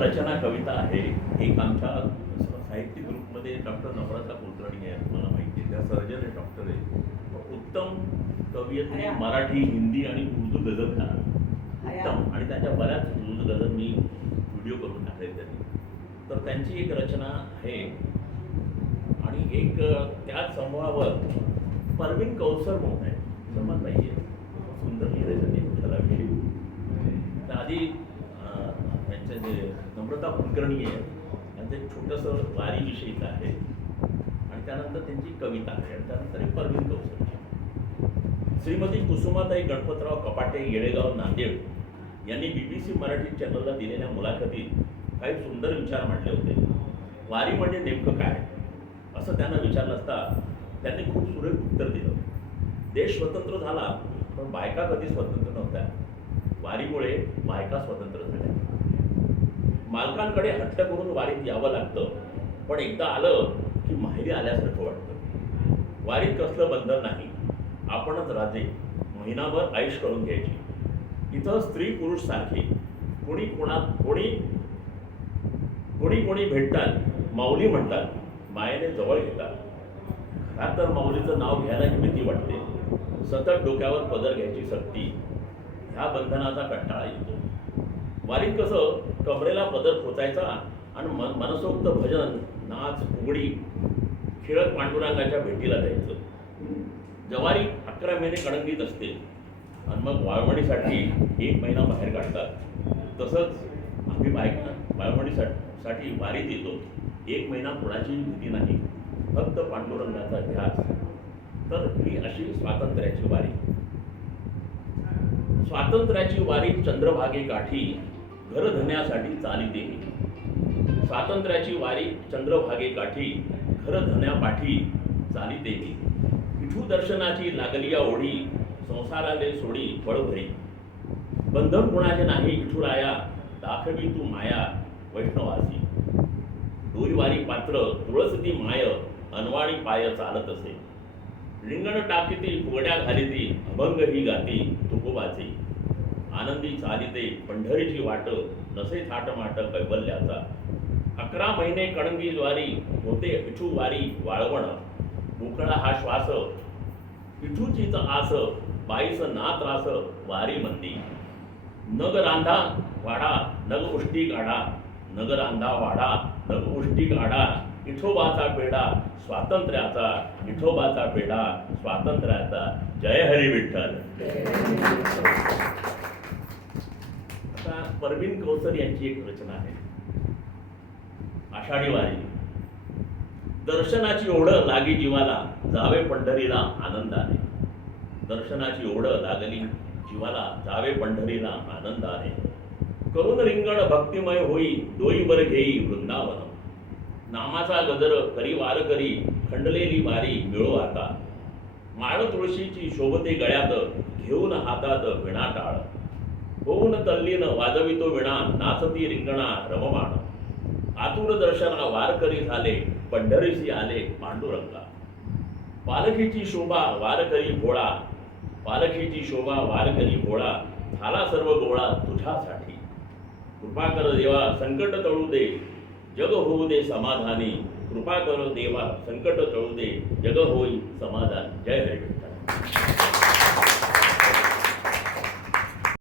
रचना कविता आहे. एक आमच्या साहित्य ग्रुपमध्ये डॉक्टर नम्रता कुलकर्णी आहे, मला माहिती आहे, त्या सर्जन आहे, डॉक्टर आहे. उत्तम कवयित्री, मराठी, हिंदी आणि उर्दू गझलकार उत्तम, आणि त्यांच्या बऱ्याच उर्दू गझल मी व्हिडिओ करून टाकले त्यांनी. तर त्यांची एक रचना आहे आणि एक त्याच समूहावर परवीन कौसर म्हणून आहे, समज नाही आहे, सुंदर लिहिलं त्यांनी विठ्ठलाविषयी. तर आधी त्यांचे जे नम्रता कुलकर्णी आहे त्यांचं एक छोटंसं वारीविषयीचं आहे आणि त्यानंतर त्यांची कविता आहे आणि त्यानंतर एक परवीन कौसरची. श्रीमती कुसुमाताई गणपतराव कपाटे, येळेगाव, नांदेड यांनी BBC मराठी चॅनलला दिलेल्या मुलाखतीत काही सुंदर विचार मांडले होते. वारी म्हणजे नेमकं काय असं त्यांना विचारलं असता त्यांनी खूप सुरेख उत्तर दिलं. देश स्वतंत्र झाला पण बायका कधी स्वतंत्र नव्हत्या. वारीमुळे बायका स्वतंत्र झाल्या. मालकांकडे हट्ट करून वारीत यावं लागतं, पण एकदा आलं की माहेरी आल्यासारखं वाटतं. वारीत कसलं बंधन नाही, आपणच राजे, महिनाभर ऐश करून घ्यायची. इथं स्त्री पुरुष सारखी, कोणी कोणी भेटतात, माऊली म्हणतात, मायेने जवळ घेतात. खरं तर माऊलीचं नाव घ्यायला भीती वाटते. सतत डोक्यावर पदर घ्यायची सक्ती, ह्या बंधनाचा कंटाळा येतो. वारीत कसं कमरेला पदर खोचायचा आणि मनसोक्त भजन, नाच, फुगडी खेळत पांडुरंगाच्या भेटीला जायचं. जवारी 11 महिने कणंगीत असते आणि मग वाळवणीसाठी 1 महिना बाहेर काढतात. तसंच आम्ही वाळवणीसाठी वारीत येतो. 1 महिना कोणाचीही भीती नाही, फक्त पांडुरंगाचा ध्यास. तर ही अशी स्वातंत्र्याची वारी. स्वातंत्र्याची वारी चंद्रभागे गाठी, घर धन्यासाठी चालिते. स्वातंत्र्याची वारी चंद्रभागे गाठी, घर धन्यापाठी चालिते. विठू दर्शनाची लागलिया ओढी, संसाराले सोडी पळभरी. बंधन कुणाचे नाही विठुराया, दाखवी तू माया वैष्णवासी. डोईवारी पात्र तुळसती माय, अनवाणी पाय चालत असे. रिंगण टाकीती फुगड्या घालीती, अभंग ही गाती तुकोबाची. आनंदी चालिते पंढरीची वाट, नसे थाटमाट कैवल्याचा. 11 महिने कणंगी ज्वारी, होते विठू वारी वाळवण. मोकळा हा श्वास, विठूचीच आस, बाईस ना त्रास वारी मंदी. नग रांधा वाडा नग उष्टी गाडा, नग रांधा वाडा नग उष्टी गाडा. विठोबाचा पेढा स्वातंत्र्याचा, विठोबाचा पेढा स्वातंत्र्याचा. जय हरी विठ्ठल. आता परवीन कौसर यांची एक रचना आहे, आषाढी वारी. दर्शनाची ओढ लागी जीवाला, जावे पंढरीला आनंदाने. दर्शनाची ओढ लागली जीवाला, जावे पंढरीला आनंदाने. करून रिंगण भक्तिमय होई, डोईवर घेई वृंदावन. नामाचा गजर करी वार करी, खंडलेली वारी मिळो आता. माळ तुळशीची शोभते गळ्यात, घेऊन हातात विणा टाळ. होऊन तल्लीन वाजवितो विणा, नाचती रिंगणा रममाण. आतुर दर्शना वारकरी झाले, पंढरीशी आले पांडुरंगा. पालखीची शोभा वारकरी भोळा, पालखीची शोभा वारकरी भोळा. झाला सर्व गोळा तुझ्यासाठी. कृपा कर देवा संकट तळू दे, जग होऊ दे समाधानी. कृपा कर देवा संकट तळू दे, जग होई समाधान. जय हरी विठ्ठल.